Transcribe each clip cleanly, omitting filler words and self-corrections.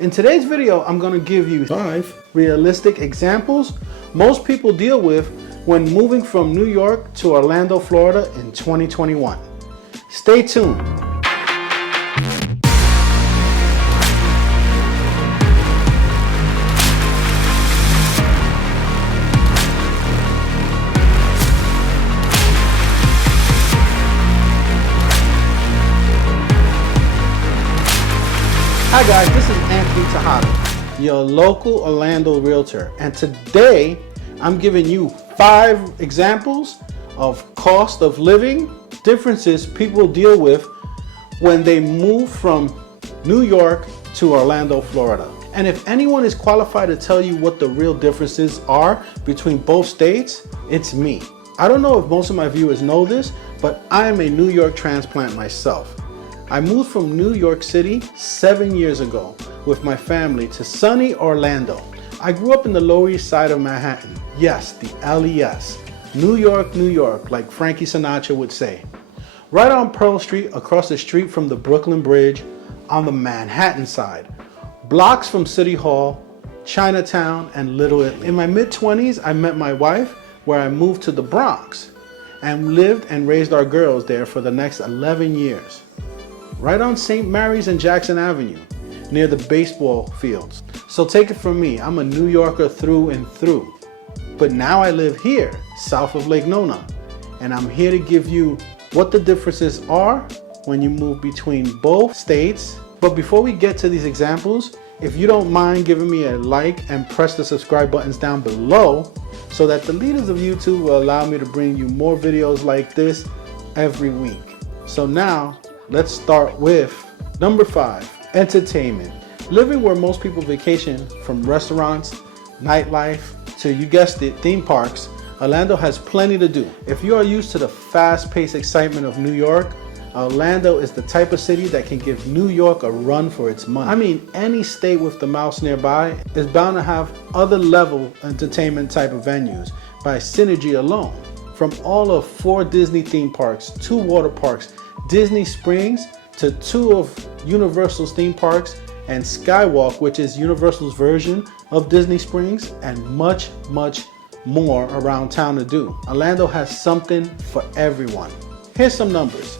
In today's video, I'm going to give you 5 realistic examples most people deal with when moving from New York to Orlando, Florida in 2021. Stay tuned. Hi guys, this is Tejada, your local Orlando realtor, and today I'm giving you 5 examples of cost of living differences people deal with when they move from New York to Orlando, Florida. And if anyone is qualified to tell you what the real differences are between both states, it's me. I don't know if most of my viewers know this, but I am a New York transplant myself. I moved from New York City 7 years ago with my family to sunny Orlando. I grew up in the Lower East Side of Manhattan. Yes, the LES. New York, New York, like Frankie Sinatra would say. Right on Pearl Street, across the street from the Brooklyn Bridge, on the Manhattan side. Blocks from City Hall, Chinatown, and Little Italy. In my mid-20s, I met my wife, where I moved to the Bronx and lived and raised our girls there for the next 11 years. Right on St. Mary's and Jackson Avenue, near the baseball fields. So take it from me, I'm a New Yorker through and through. But now I live here, south of Lake Nona, and I'm here to give you what the differences are when you move between both states. But before we get to these examples, if you don't mind giving me a like and press the subscribe buttons down below so that the leaders of YouTube will allow me to bring you more videos like this every week. So now, let's start with number 5, entertainment. Living where most people vacation, from restaurants, nightlife, to, you guessed it, theme parks, Orlando has plenty to do. If you are used to the fast-paced excitement of New York, Orlando is the type of city that can give New York a run for its money. I mean, any state with the mouse nearby is bound to have other level entertainment type of venues by synergy alone. From all of 4 Disney theme parks, 2 water parks, Disney Springs, to 2 of Universal's theme parks, and Skywalk, which is Universal's version of Disney Springs, and much, much more around town to do. Orlando has something for everyone. Here's some numbers.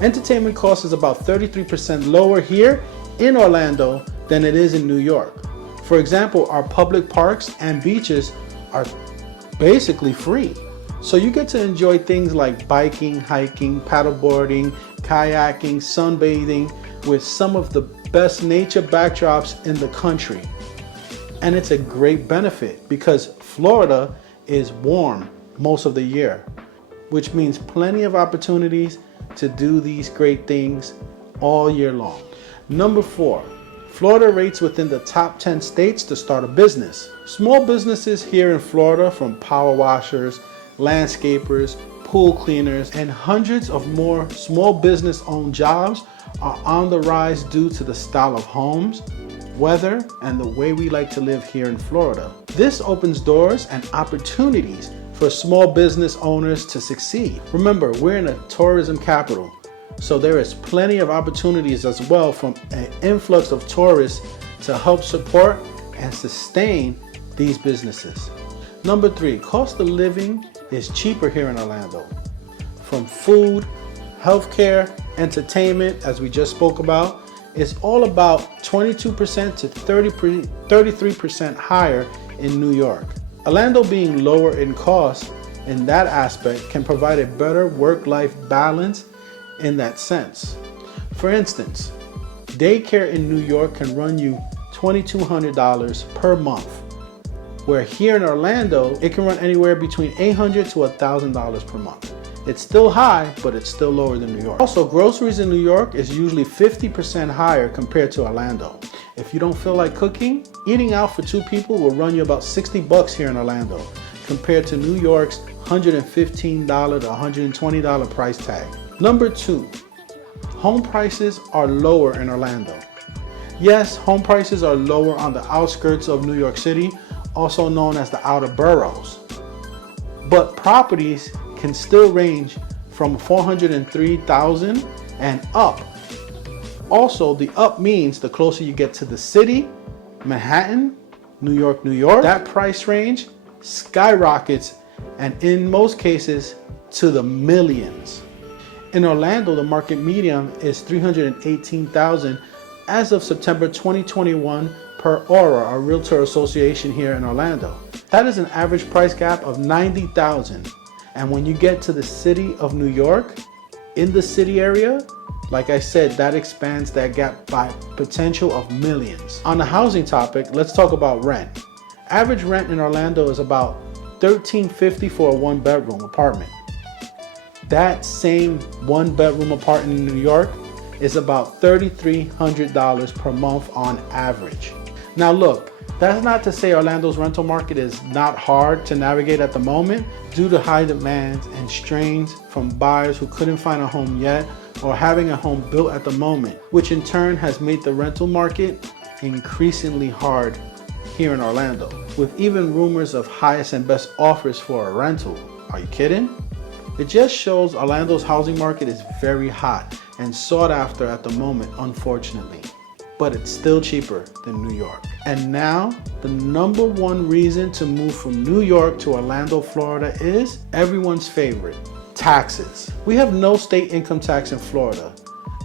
Entertainment cost is about 33% lower here in Orlando than it is in New York. For example, our public parks and beaches are basically free. So you get to enjoy things like biking, hiking, paddleboarding, kayaking, sunbathing with some of the best nature backdrops in the country. And it's a great benefit because Florida is warm most of the year, which means plenty of opportunities to do these great things all year long. Number 4, Florida rates within the top 10 states to start a business. Small businesses here in Florida, from power washers, landscapers, pool cleaners, and hundreds of more small business owned jobs are on the rise due to the style of homes, weather, and the way we like to live here in Florida. This opens doors and opportunities for small business owners to succeed. Remember, we're in a tourism capital, so there is plenty of opportunities as well from an influx of tourists to help support and sustain these businesses. Number 3, cost of living is cheaper here in Orlando. From food, healthcare, entertainment, as we just spoke about, it's all about 22% to 33% higher in New York. Orlando, being lower in cost in that aspect, can provide a better work-life balance in that sense. For instance, daycare in New York can run you $2,200 per month, where here in Orlando, it can run anywhere between $800 to $1,000 per month. It's still high, but it's still lower than New York. Also, groceries in New York is usually 50% higher compared to Orlando. If you don't feel like cooking, eating out for 2 people will run you about $60 here in Orlando, compared to New York's $115 to $120 price tag. Number 2, home prices are lower in Orlando. Yes, home prices are lower on the outskirts of New York City, also known as the outer boroughs. But properties can still range from $403,000 and up Also, the up means the closer you get to the city, Manhattan, New York, that price range skyrockets, and in most cases to the millions. In Orlando, the market median is $318,000 as of September 2021 per Aura, our Realtor association here in Orlando. That is an average price gap of $90,000. And when you get to the city of New York, in the city area, like I said, that expands that gap by potential of millions. On the housing topic, let's talk about rent. Average rent in Orlando is about $1,350 for a one-bedroom apartment. That same one-bedroom apartment in New York is about $3,300 per month on average. Now look, that's not to say Orlando's rental market is not hard to navigate at the moment due to high demands and strains from buyers who couldn't find a home yet or having a home built at the moment, which in turn has made the rental market increasingly hard here in Orlando, with even rumors of highest and best offers for a rental. Are you kidding? It just shows Orlando's housing market is very hot and sought after at the moment, unfortunately. But it's still cheaper than New York. And now, the number one reason to move from New York to Orlando, Florida is everyone's favorite, taxes. We have no state income tax in Florida.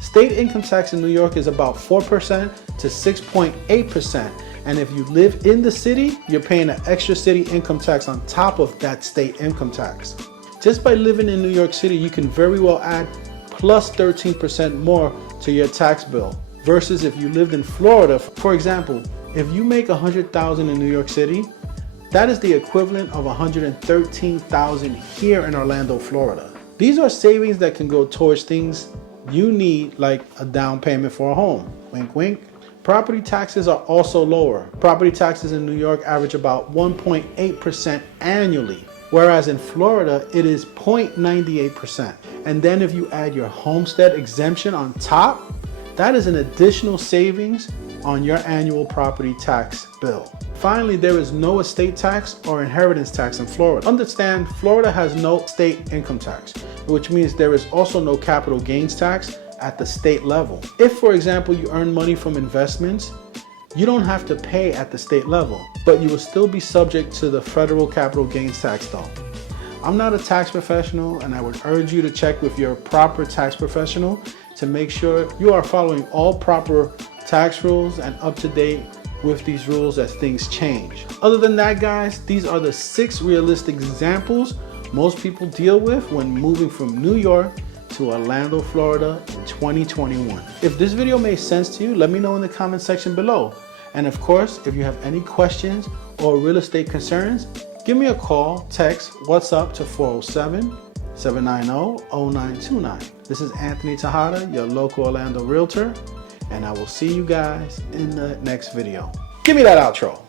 State income tax in New York is about 4% to 6.8%. And if you live in the city, you're paying an extra city income tax on top of that state income tax. Just by living in New York City, you can very well add plus 13% more to your tax bill. Versus if you lived in Florida, for example, if you make $100,000 in New York City, that is the equivalent of $113,000 here in Orlando, Florida. These are savings that can go towards things you need, like a down payment for a home. Wink, wink. Property taxes are also lower. Property taxes in New York average about 1.8% annually, whereas in Florida, it is 0.98%. And then if you add your homestead exemption on top, that is an additional savings on your annual property tax bill. Finally, there is no estate tax or inheritance tax in Florida. Understand, Florida has no state income tax, which means there is also no capital gains tax at the state level. If, for example, you earn money from investments, you don't have to pay at the state level, but you will still be subject to the federal capital gains tax though. I'm not a tax professional, and I would urge you to check with your proper tax professional to make sure you are following all proper tax rules and up to date with these rules as things change. Other than that, guys, these are the 6 realistic examples most people deal with when moving from New York to Orlando, Florida in 2021. If this video made sense to you, let me know in the comment section below. And of course, if you have any questions or real estate concerns, give me a call, text, WhatsApp to 407-790-0929. This is Anthony Tejada, your local Orlando Realtor, and I will see you guys in the next video. Give me that outro.